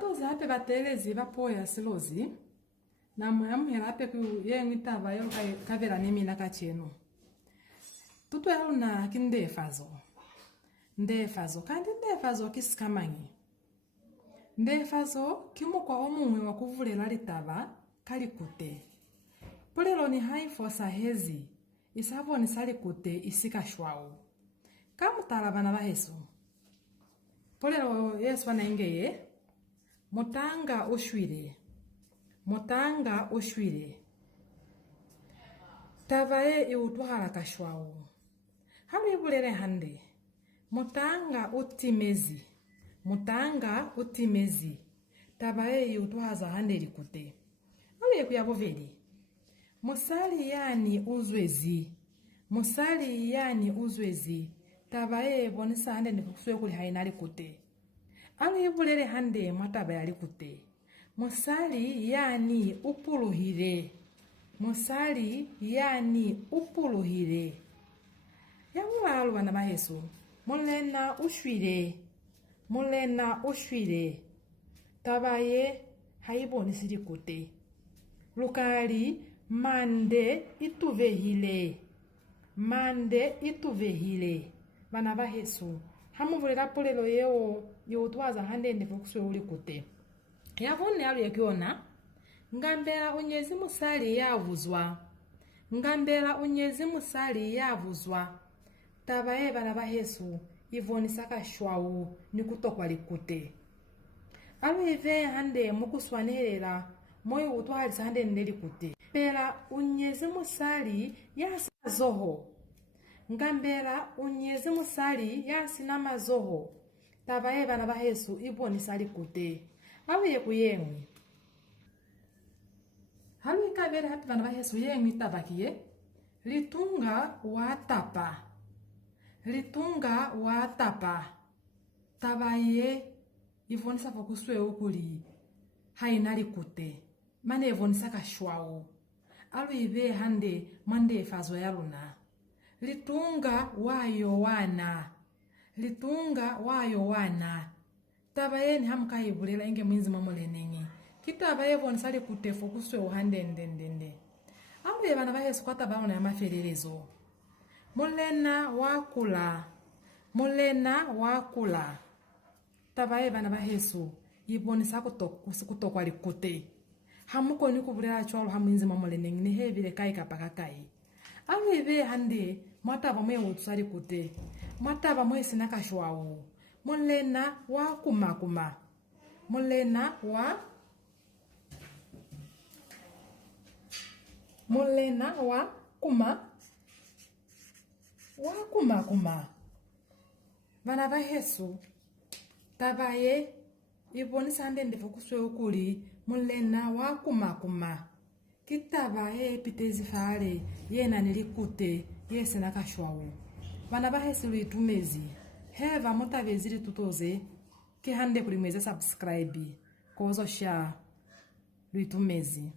Atozi hape batelezi bapoya silozi na muhera hape ku yengita bayo kavera nimi nakacheno. Tutu na kindefazo. Ndefazo kandi ndefazo kisikamanyi. Ndefazo kimukwa omumwe wakuvulela litaba kalikute. Pulelo ni haifosa hezi isavo ni salikute isikashwao. Kamutala bana bahesu. Pulelo Yesu anaingeye motanga oshwire. Motanga oshwire. Tavae iutwala kashwao. Hamu ibulele hande. Motanga utimezi. Motanga utimezi. Tavae iutwaza hande likute. Hamu kuyaboveli. Musali yani uzwezi. Musali yani uzwezi. Tavae bonisa hande nifukuswe kuli hainali kute. Hamu ibulele hande mataba yali kute. Musali yani upuluhire. Musali yani upuluhire. Yamuwalu bana bahesu. Mulena ushwire. Mulena ushwire. Tabaye haiboni sirikute. Lukali mande ituvehile. Mande ituvehile. Bana bahesu. Hamuvulira pulelo yeo yotwaza hande ndifukuswe uli kute. Yavone alu yakiona. Ngambela unyezi musali yavuzwa. Ngambela unyezi musali yavuzwa. Tabaye bana bahesu ivoni saka shwawu nikutokwa likute. Alu ive hande mukuswanerera moyo utwalisa hande ndeli kute. Ngambela unyezi musali yasi zoho. Ngambela unyezi musali yasi nama zoho. Tabaye bana bahesu ivoni sali kute. Alu yekuyemwe. Halu ikavere hati bana bahesu yemwe tabakiye. Litunga watapa. Litunga watapa. Tabaye ivonisa fokuswe ukuli hainali kute. Mane ivonisa kashwao. Alu ive hande mande fazo yaluna. Litunga wayo wana. Litunga wayo wana. Tabaye ni hamuka ibulela inge mwinzi mamulenengi. Kitabaye ivonisa likute fokuswe uhande ndendende. Alu ye bana bahesu kwa tabaona ya maferelezo. Mulena wakula. Mulena wakula. Tabaye bana bahesu ibonisa kutokwa likute. Hamuko ni kubulela chwalo hamuinzi mamulenengi ni hevile kai kapakakai. Alu ive hande mwataba mwe utusari kute. Mwataba mwe sinakashwawu. Mulena wakuma. Mulena wa Mulena wa kuma. Wakuma. Bana bahesu. Tabaye ibonisa hande ndifukuswe ukuli. Mulena wakuma. Kitabaye pitezi fale. Yena nilikute. Yese nakashwawu. Bana bahesu litumezi. Heva mutaveziri tutoze. Kihande kulimweze subscribe. Kozo share. Litumezi.